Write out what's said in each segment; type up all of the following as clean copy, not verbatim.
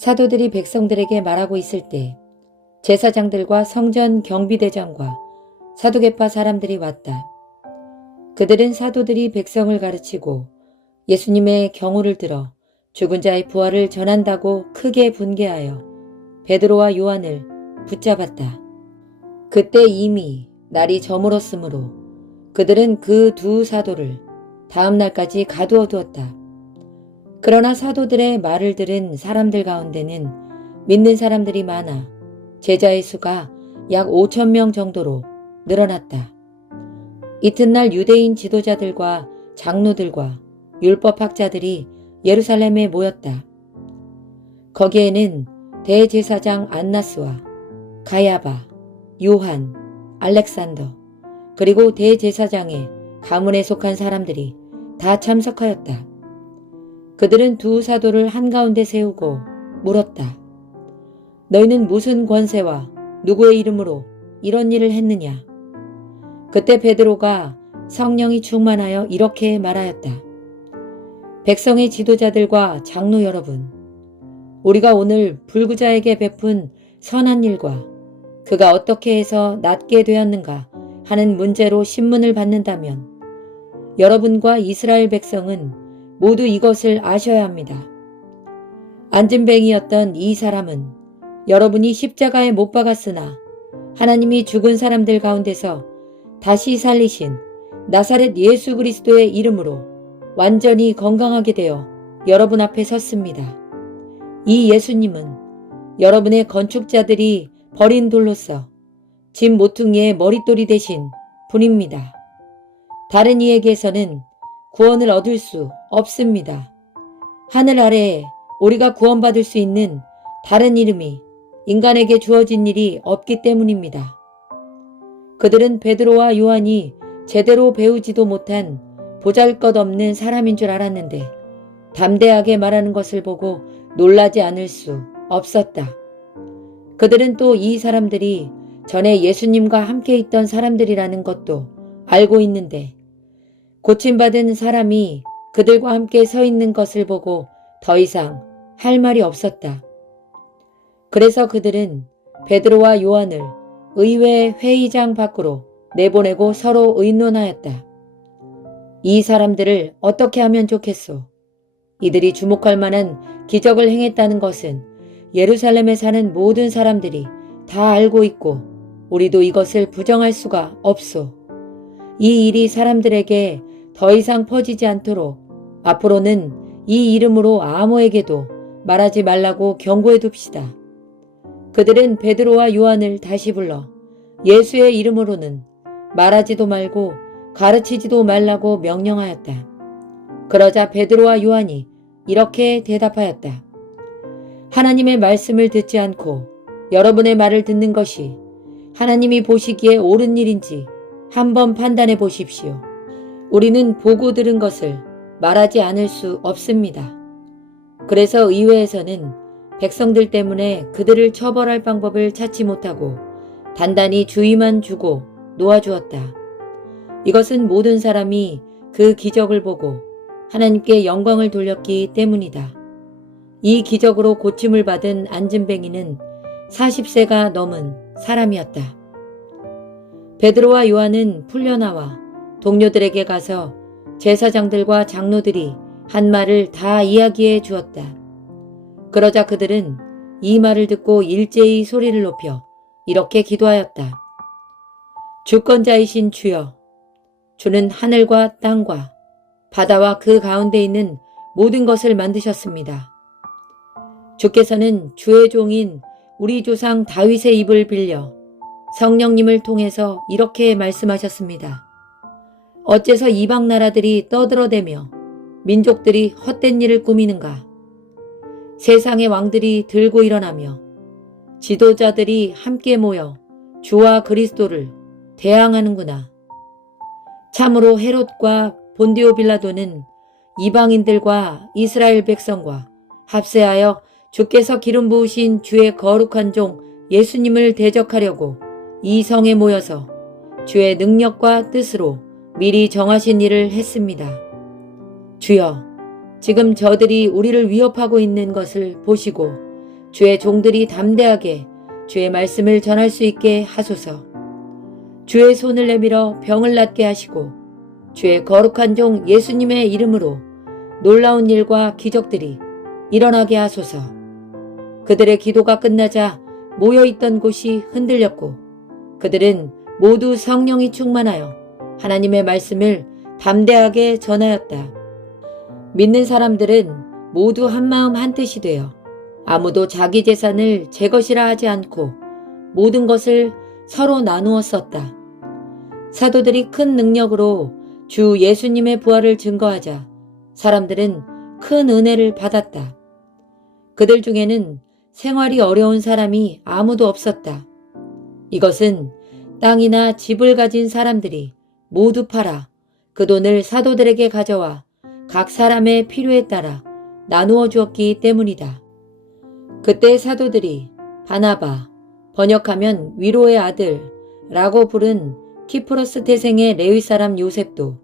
사도들이 백성들에게 말하고 있을 때 제사장들과 성전 경비대장과 사두개파 사람들이 왔다. 그들은 사도들이 백성을 가르치고 예수님의 경우를 들어 죽은 자의 부활을 전한다고 크게 분개하여 베드로와 요한을 붙잡았다. 그때 이미 날이 저물었으므로 그들은 그 두 사도를 다음 날까지 가두어 두었다. 그러나 사도들의 말을 들은 사람들 가운데는 믿는 사람들이 많아 제자의 수가 약 5,000명 정도로 늘어났다. 이튿날 유대인 지도자들과 장로들과 율법학자들이 예루살렘에 모였다. 거기에는 대제사장 안나스와 가야바, 요한, 알렉산더, 그리고 대제사장의 가문에 속한 사람들이 다 참석하였다. 그들은 두 사도를 한가운데 세우고 물었다. 너희는 무슨 권세와 누구의 이름으로 이런 일을 했느냐? 그때 베드로가 성령이 충만하여 이렇게 말하였다. 백성의 지도자들과 장로 여러분, 우리가 오늘 불구자에게 베푼 선한 일과 그가 어떻게 해서 낫게 되었는가 하는 문제로 신문을 받는다면 여러분과 이스라엘 백성은 모두 이것을 아셔야 합니다. 안진뱅이였던 이 사람은 여러분이 십자가에 못 박았으나 하나님이 죽은 사람들 가운데서 다시 살리신 나사렛 예수 그리스도의 이름으로 완전히 건강하게 되어 여러분 앞에 섰습니다. 이 예수님은 여러분의 건축자들이 버린 돌로서 집 모퉁이의 머릿돌이 되신 분입니다. 다른 이에게서는 구원을 얻을 수 없습니다. 하늘 아래에 우리가 구원받을 수 있는 다른 이름이 인간에게 주어진 일이 없기 때문입니다. 그들은 베드로와 요한이 제대로 배우지도 못한 보잘것없는 사람인 줄 알았는데 담대하게 말하는 것을 보고 놀라지 않을 수 없었다. 그들은 또 이 사람들이 전에 예수님과 함께 있던 사람들이라는 것도 알고 있는데 고침받은 사람이 그들과 함께 서 있는 것을 보고 더 이상 할 말이 없었다. 그래서 그들은 베드로와 요한을 의회 회의장 밖으로 내보내고 서로 의논하였다. 이 사람들을 어떻게 하면 좋겠소? 이들이 주목할 만한 기적을 행했다는 것은 예루살렘에 사는 모든 사람들이 다 알고 있고 우리도 이것을 부정할 수가 없소. 이 일이 사람들에게 더 이상 퍼지지 않도록 앞으로는 이 이름으로 아무에게도 말하지 말라고 경고해 둡시다. 그들은 베드로와 요한을 다시 불러 예수의 이름으로는 말하지도 말고 가르치지도 말라고 명령하였다. 그러자 베드로와 요한이 이렇게 대답하였다. 하나님의 말씀을 듣지 않고 여러분의 말을 듣는 것이 하나님이 보시기에 옳은 일인지 한번 판단해 보십시오. 우리는 보고 들은 것을 말하지 않을 수 없습니다. 그래서 의회에서는 백성들 때문에 그들을 처벌할 방법을 찾지 못하고 단단히 주의만 주고 놓아주었다. 이것은 모든 사람이 그 기적을 보고 하나님께 영광을 돌렸기 때문이다. 이 기적으로 고침을 받은 안진뱅이는 40세가 넘은 사람이었다. 베드로와 요한은 풀려나와 동료들에게 가서 제사장들과 장로들이 한 말을 다 이야기해 주었다. 그러자 그들은 이 말을 듣고 일제히 소리를 높여 이렇게 기도하였다. 주권자이신 주여, 주는 하늘과 땅과 바다와 그 가운데 있는 모든 것을 만드셨습니다. 주께서는 주의 종인 우리 조상 다윗의 입을 빌려 성령님을 통해서 이렇게 말씀하셨습니다. 어째서 이방 나라들이 떠들어대며 민족들이 헛된 일을 꾸미는가? 세상의 왕들이 들고 일어나며 지도자들이 함께 모여 주와 그리스도를 대항하는구나. 참으로 헤롯과 본디오 빌라도는 이방인들과 이스라엘 백성과 합세하여 주께서 기름 부으신 주의 거룩한 종 예수님을 대적하려고 이 성에 모여서 주의 능력과 뜻으로 미리 정하신 일을 했습니다. 주여, 지금 저들이 우리를 위협하고 있는 것을 보시고 주의 종들이 담대하게 주의 말씀을 전할 수 있게 하소서. 주의 손을 내밀어 병을 낫게 하시고 주의 거룩한 종 예수님의 이름으로 놀라운 일과 기적들이 일어나게 하소서. 그들의 기도가 끝나자 모여있던 곳이 흔들렸고 그들은 모두 성령이 충만하여 하나님의 말씀을 담대하게 전하였다. 믿는 사람들은 모두 한마음 한뜻이 되어 아무도 자기 재산을 제 것이라 하지 않고 모든 것을 서로 나누어 썼다. 사도들이 큰 능력으로 주 예수님의 부활을 증거하자 사람들은 큰 은혜를 받았다. 그들 중에는 생활이 어려운 사람이 아무도 없었다. 이것은 땅이나 집을 가진 사람들이 모두 팔아 그 돈을 사도들에게 가져와 각 사람의 필요에 따라 나누어 주었기 때문이다. 그때 사도들이 바나바, 번역하면 위로의 아들라고 부른 키프로스 태생의 레위 사람 요셉도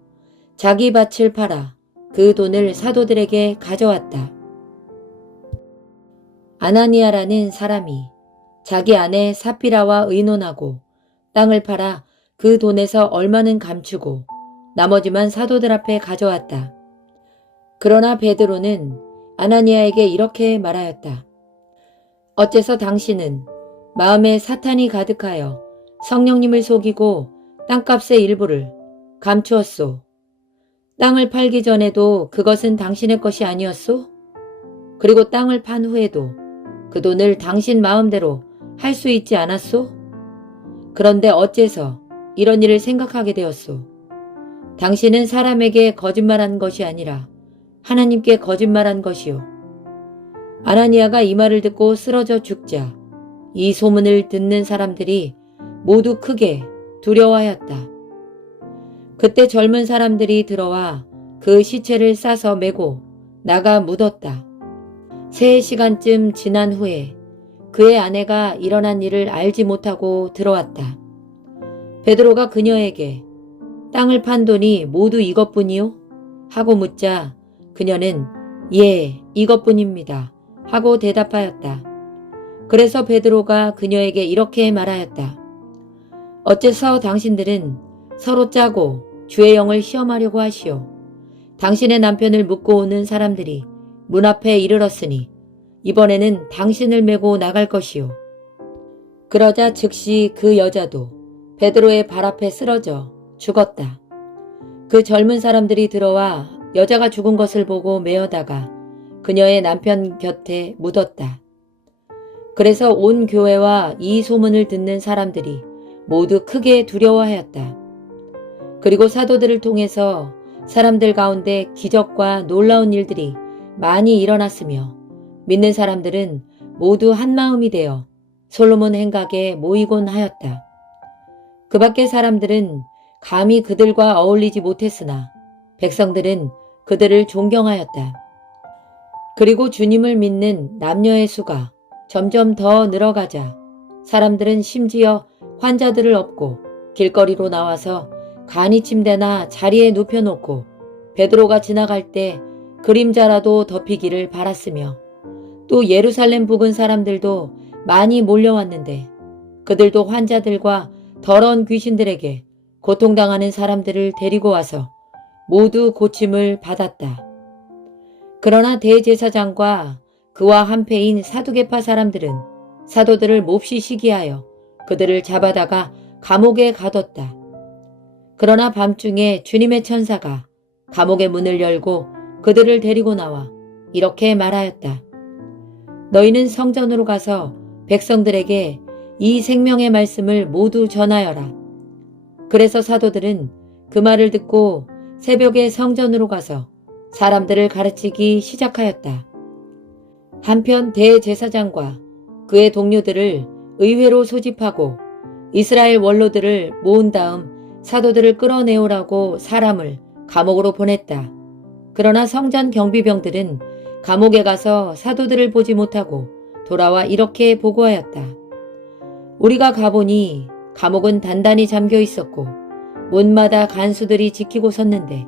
자기 밭을 팔아 그 돈을 사도들에게 가져왔다. 아나니아라는 사람이 자기 아내 사피라와 의논하고 땅을 팔아 그 돈에서 얼마는 감추고 나머지만 사도들 앞에 가져왔다. 그러나 베드로는 아나니아에게 이렇게 말하였다. 어째서 당신은 마음에 사탄이 가득하여 성령님을 속이고 땅값의 일부를 감추었소? 땅을 팔기 전에도 그것은 당신의 것이 아니었소? 그리고 땅을 판 후에도 그 돈을 당신 마음대로 할 수 있지 않았소? 그런데 어째서 이런 일을 생각하게 되었소? 당신은 사람에게 거짓말한 것이 아니라 하나님께 거짓말한 것이요. 아나니아가 이 말을 듣고 쓰러져 죽자 이 소문을 듣는 사람들이 모두 크게 두려워하였다. 그때 젊은 사람들이 들어와 그 시체를 싸서 메고 나가 묻었다. 3시간쯤 지난 후에 그의 아내가 일어난 일을 알지 못하고 들어왔다. 베드로가 그녀에게 땅을 판 돈이 모두 이것뿐이요? 하고 묻자 그녀는 예, 이것뿐입니다. 하고 대답하였다. 그래서 베드로가 그녀에게 이렇게 말하였다. 어째서 당신들은 서로 짜고 주의 영을 시험하려고 하시오. 당신의 남편을 묻고 오는 사람들이 문 앞에 이르렀으니 이번에는 당신을 메고 나갈 것이오. 그러자 즉시 그 여자도 베드로의 발 앞에 쓰러져 죽었다. 그 젊은 사람들이 들어와 여자가 죽은 것을 보고 메어다가 그녀의 남편 곁에 묻었다. 그래서 온 교회와 이 소문을 듣는 사람들이 모두 크게 두려워하였다. 그리고 사도들을 통해서 사람들 가운데 기적과 놀라운 일들이 많이 일어났으며 믿는 사람들은 모두 한마음이 되어 솔로몬 행각에 모이곤 하였다. 그 밖의 사람들은 감히 그들과 어울리지 못했으나 백성들은 그들을 존경하였다. 그리고 주님을 믿는 남녀의 수가 점점 더 늘어가자 사람들은 심지어 환자들을 업고 길거리로 나와서 간이 침대나 자리에 눕혀놓고 베드로가 지나갈 때 그림자라도 덮이기를 바랐으며 또 예루살렘 부근 사람들도 많이 몰려왔는데 그들도 환자들과 더러운 귀신들에게 고통당하는 사람들을 데리고 와서 모두 고침을 받았다. 그러나 대제사장과 그와 한패인 사두개파 사람들은 사도들을 몹시 시기하여 그들을 잡아다가 감옥에 가뒀다. 그러나 밤중에 주님의 천사가 감옥의 문을 열고 그들을 데리고 나와 이렇게 말하였다. 너희는 성전으로 가서 백성들에게 이 생명의 말씀을 모두 전하여라. 그래서 사도들은 그 말을 듣고 새벽에 성전으로 가서 사람들을 가르치기 시작하였다. 한편 대제사장과 그의 동료들을 의회로 소집하고 이스라엘 원로들을 모은 다음 사도들을 끌어내오라고 사람을 감옥으로 보냈다. 그러나 성전 경비병들은 감옥에 가서 사도들을 보지 못하고 돌아와 이렇게 보고하였다. 우리가 가보니 감옥은 단단히 잠겨 있었고 문마다 간수들이 지키고 섰는데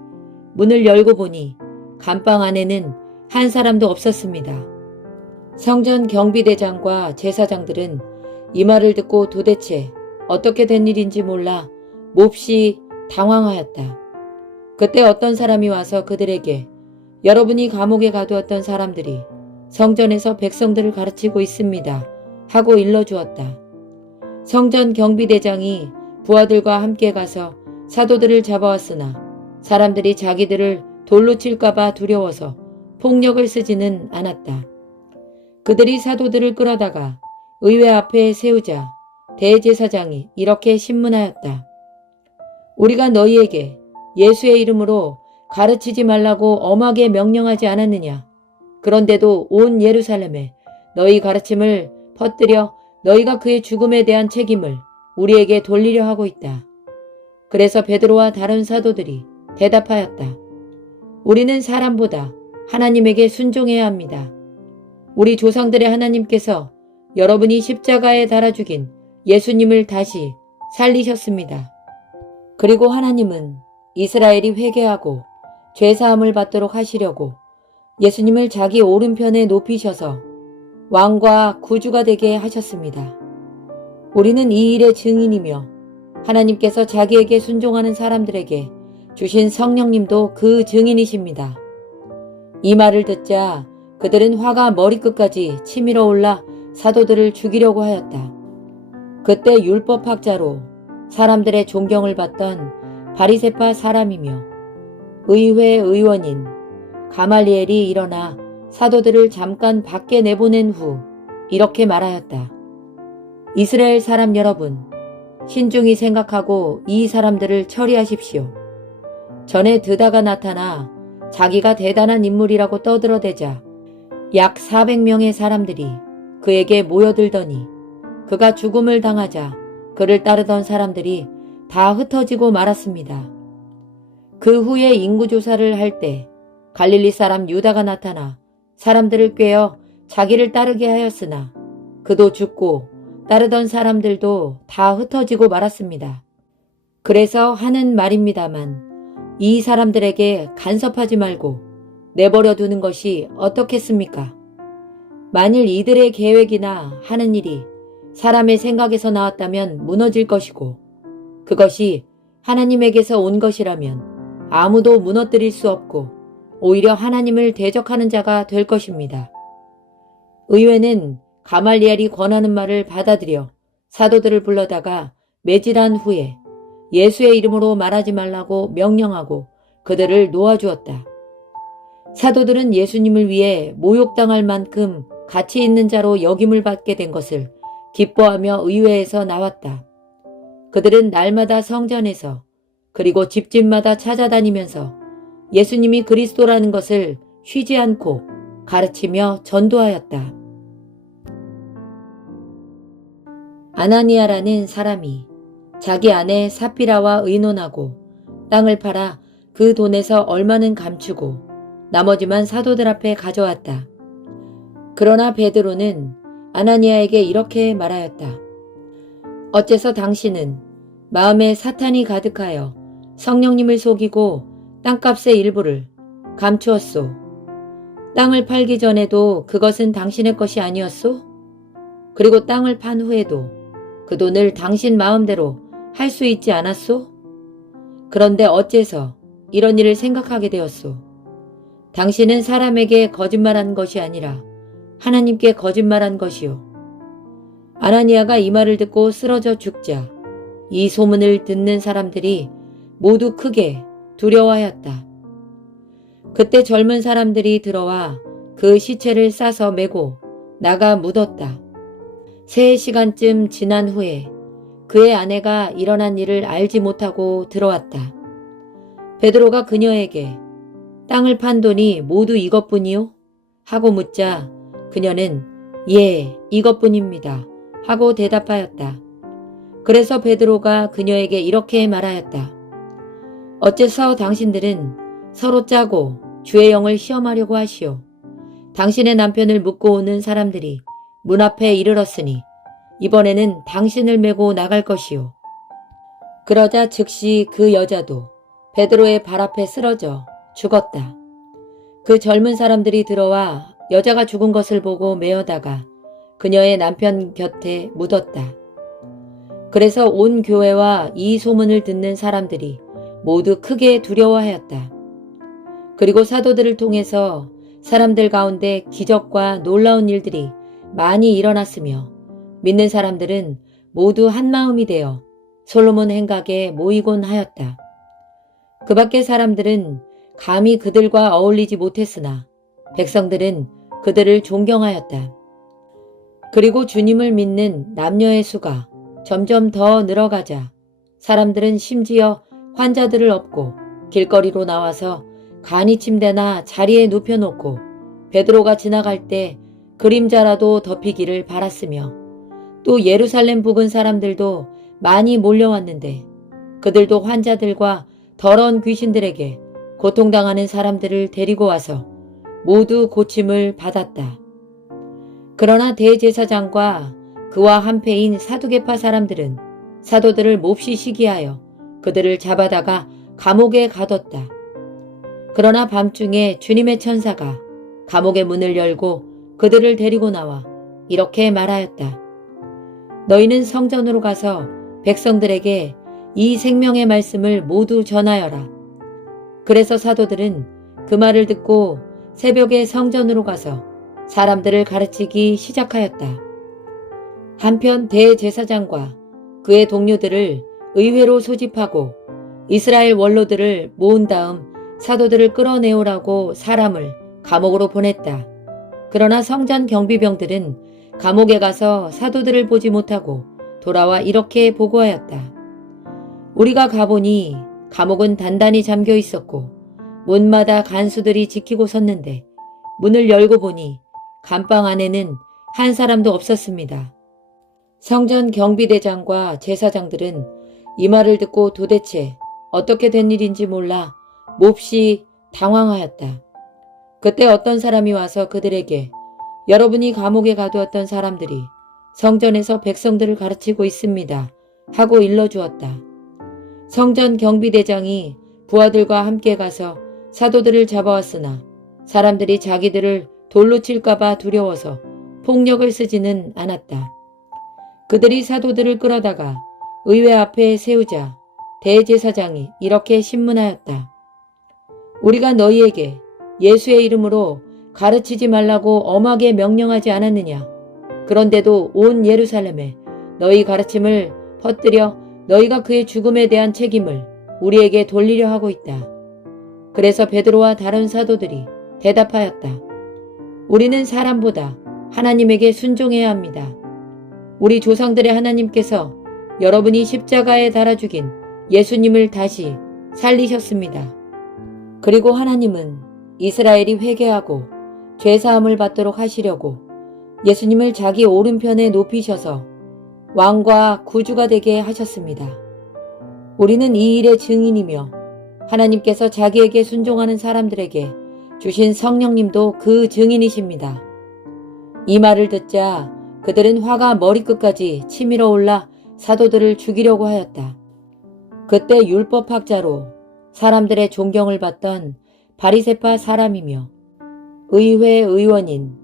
문을 열고 보니 감방 안에는 한 사람도 없었습니다. 성전 경비대장과 제사장들은 이 말을 듣고 도대체 어떻게 된 일인지 몰라 몹시 당황하였다. 그때 어떤 사람이 와서 그들에게 여러분이 감옥에 가두었던 사람들이 성전에서 백성들을 가르치고 있습니다 하고 일러주었다. 성전 경비대장이 부하들과 함께 가서 사도들을 잡아왔으나 사람들이 자기들을 돌로 칠까봐 두려워서 폭력을 쓰지는 않았다. 그들이 사도들을 끌어다가 의회 앞에 세우자 대제사장이 이렇게 신문하였다. 우리가 너희에게 예수의 이름으로 가르치지 말라고 엄하게 명령하지 않았느냐. 그런데도 온 예루살렘에 너희 가르침을 퍼뜨려 너희가 그의 죽음에 대한 책임을 우리에게 돌리려 하고 있다. 그래서 베드로와 다른 사도들이 대답하였다. 우리는 사람보다 하나님에게 순종해야 합니다. 우리 조상들의 하나님께서 여러분이 십자가에 달아 죽인 예수님을 다시 살리셨습니다. 그리고 하나님은 이스라엘이 회개하고 죄사함을 받도록 하시려고 예수님을 자기 오른편에 높이셔서 왕과 구주가 되게 하셨습니다. 우리는 이 일의 증인이며 하나님께서 자기에게 순종하는 사람들에게 주신 성령님도 그 증인이십니다. 이 말을 듣자 그들은 화가 머리끝까지 치밀어 올라 사도들을 죽이려고 하였다. 그때 율법학자로 사람들의 존경을 받던 바리새파 사람이며 의회 의원인 가말리엘이 일어나 사도들을 잠깐 밖에 내보낸 후 이렇게 말하였다. 이스라엘 사람 여러분, 신중히 생각하고 이 사람들을 처리하십시오. 전에 드다가 나타나 자기가 대단한 인물이라고 떠들어대자 약 400명의 사람들이 그에게 모여들더니 그가 죽음을 당하자 그를 따르던 사람들이 다 흩어지고 말았습니다. 그 후에 인구조사를 할 때 갈릴리 사람 유다가 나타나 사람들을 꾀어 자기를 따르게 하였으나 그도 죽고 따르던 사람들도 다 흩어지고 말았습니다. 그래서 하는 말입니다만 이 사람들에게 간섭하지 말고 내버려 두는 것이 어떻겠습니까? 만일 이들의 계획이나 하는 일이 사람의 생각에서 나왔다면 무너질 것이고 그것이 하나님에게서 온 것이라면 아무도 무너뜨릴 수 없고 오히려 하나님을 대적하는 자가 될 것입니다. 의회는 가말리엘이 권하는 말을 받아들여 사도들을 불러다가 매질한 후에 예수의 이름으로 말하지 말라고 명령하고 그들을 놓아주었다. 사도들은 예수님을 위해 모욕당할 만큼 가치 있는 자로 여김을 받게 된 것을 기뻐하며 의회에서 나왔다. 그들은 날마다 성전에서 그리고 집집마다 찾아다니면서 예수님이 그리스도라는 것을 쉬지 않고 가르치며 전도하였다. 아나니아라는 사람이 자기 아내 삽비라와 의논하고 땅을 팔아 그 돈에서 얼마는 감추고 나머지만 사도들 앞에 가져왔다. 그러나 베드로는 아나니아에게 이렇게 말하였다. 어째서 당신은 마음에 사탄이 가득하여 성령님을 속이고 땅값의 일부를 감추었소? 땅을 팔기 전에도 그것은 당신의 것이 아니었소? 그리고 땅을 판 후에도 그 돈을 당신 마음대로 할 수 있지 않았소? 그런데 어째서 이런 일을 생각하게 되었소? 당신은 사람에게 거짓말한 것이 아니라 하나님께 거짓말한 것이요. 아나니아가 이 말을 듣고 쓰러져 죽자 이 소문을 듣는 사람들이 모두 크게 두려워하였다. 그때 젊은 사람들이 들어와 그 시체를 싸서 메고 나가 묻었다. 3시간쯤 지난 후에 그의 아내가 일어난 일을 알지 못하고 들어왔다. 베드로가 그녀에게 땅을 판 돈이 모두 이것뿐이요? 하고 묻자 그녀는 예, 이것뿐입니다. 하고 대답하였다. 그래서 베드로가 그녀에게 이렇게 말하였다. 어째서 당신들은 서로 짜고 주의 영을 시험하려고 하시오. 당신의 남편을 묻고 오는 사람들이 문 앞에 이르렀으니 이번에는 당신을 메고 나갈 것이오. 그러자 즉시 그 여자도 베드로의 발 앞에 쓰러져 죽었다. 그 젊은 사람들이 들어와 여자가 죽은 것을 보고 메어다가 그녀의 남편 곁에 묻었다. 그래서 온 교회와 이 소문을 듣는 사람들이 모두 크게 두려워하였다. 그리고 사도들을 통해서 사람들 가운데 기적과 놀라운 일들이 많이 일어났으며 믿는 사람들은 모두 한마음이 되어 솔로몬 행각에 모이곤 하였다. 그 밖의 사람들은 감히 그들과 어울리지 못했으나 백성들은 그들을 존경하였다. 그리고 주님을 믿는 남녀의 수가 점점 더 늘어가자 사람들은 심지어 환자들을 업고 길거리로 나와서 간이 침대나 자리에 눕혀놓고 베드로가 지나갈 때 그림자라도 덮이기를 바랐으며 또 예루살렘 부근 사람들도 많이 몰려왔는데 그들도 환자들과 더러운 귀신들에게 고통당하는 사람들을 데리고 와서 모두 고침을 받았다. 그러나 대제사장과 그와 한패인 사두개파 사람들은 사도들을 몹시 시기하여 그들을 잡아다가 감옥에 가뒀다. 그러나 밤중에 주님의 천사가 감옥의 문을 열고 그들을 데리고 나와 이렇게 말하였다. 너희는 성전으로 가서 백성들에게 이 생명의 말씀을 모두 전하여라. 그래서 사도들은 그 말을 듣고 새벽에 성전으로 가서 사람들을 가르치기 시작하였다. 한편 대제사장과 그의 동료들을 의회로 소집하고 이스라엘 원로들을 모은 다음 사도들을 끌어내오라고 사람을 감옥으로 보냈다. 그러나 성전 경비병들은 감옥에 가서 사도들을 보지 못하고 돌아와 이렇게 보고하였다. 우리가 가보니 감옥은 단단히 잠겨 있었고 문마다 간수들이 지키고 섰는데 문을 열고 보니 감방 안에는 한 사람도 없었습니다. 성전 경비대장과 제사장들은 이 말을 듣고 도대체 어떻게 된 일인지 몰라 몹시 당황하였다. 그때 어떤 사람이 와서 그들에게 여러분이 감옥에 가두었던 사람들이 성전에서 백성들을 가르치고 있습니다 하고 일러주었다. 성전 경비대장이 부하들과 함께 가서 사도들을 잡아왔으나 사람들이 자기들을 돌로 칠까봐 두려워서 폭력을 쓰지는 않았다. 그들이 사도들을 끌어다가 의회 앞에 세우자 대제사장이 이렇게 신문하였다. 우리가 너희에게 예수의 이름으로 가르치지 말라고 엄하게 명령하지 않았느냐. 그런데도 온 예루살렘에 너희 가르침을 퍼뜨려 너희가 그의 죽음에 대한 책임을 우리에게 돌리려 하고 있다. 그래서 베드로와 다른 사도들이 대답하였다. 우리는 사람보다 하나님에게 순종해야 합니다. 우리 조상들의 하나님께서 여러분이 십자가에 달아 죽인 예수님을 다시 살리셨습니다. 그리고 하나님은 이스라엘이 회개하고 죄사함을 받도록 하시려고 예수님을 자기 오른편에 높이셔서 왕과 구주가 되게 하셨습니다. 우리는 이 일의 증인이며 하나님께서 자기에게 순종하는 사람들에게 주신 성령님도 그 증인이십니다. 이 말을 듣자 그들은 화가 머리끝까지 치밀어 올라 사도들을 죽이려고 하였다. 그때 율법학자로 사람들의 존경을 받던 바리새파 사람이며 의회 의원인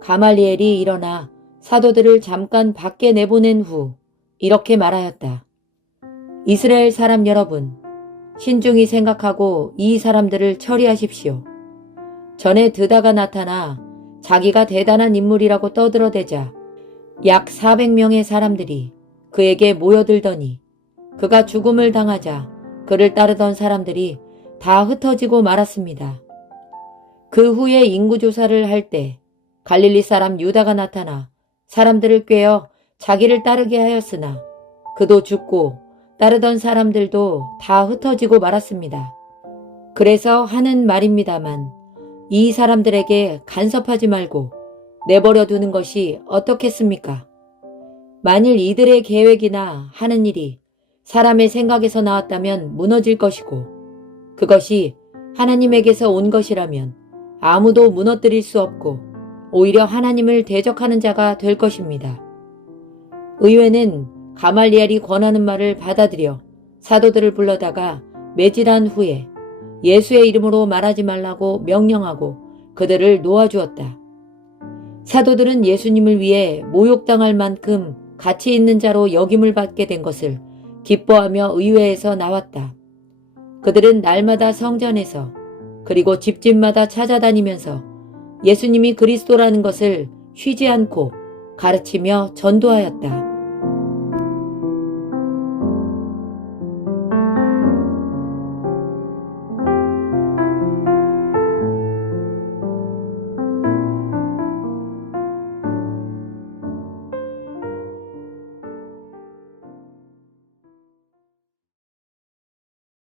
가말리엘이 일어나 사도들을 잠깐 밖에 내보낸 후 이렇게 말하였다. 이스라엘 사람 여러분, 신중히 생각하고 이 사람들을 처리하십시오. 전에 드다가 나타나 자기가 대단한 인물이라고 떠들어대자 약 400명의 사람들이 그에게 모여들더니 그가 죽음을 당하자 그를 따르던 사람들이 다 흩어지고 말았습니다. 그 후에 인구조사를 할 때 갈릴리 사람 유다가 나타나 사람들을 꾀어 자기를 따르게 하였으나 그도 죽고 따르던 사람들도 다 흩어지고 말았습니다. 그래서 하는 말입니다만 이 사람들에게 간섭하지 말고 내버려 두는 것이 어떻겠습니까? 만일 이들의 계획이나 하는 일이 사람의 생각에서 나왔다면 무너질 것이고 그것이 하나님에게서 온 것이라면 아무도 무너뜨릴 수 없고 오히려 하나님을 대적하는 자가 될 것입니다. 의회는 가말리엘이 권하는 말을 받아들여 사도들을 불러다가 매질한 후에 예수의 이름으로 말하지 말라고 명령하고 그들을 놓아주었다. 사도들은 예수님을 위해 모욕당할 만큼 가치 있는 자로 역임을 받게 된 것을 기뻐하며 의회에서 나왔다. 그들은 날마다 성전에서 그리고 집집마다 찾아다니면서 예수님이 그리스도라는 것을 쉬지 않고 가르치며 전도하였다.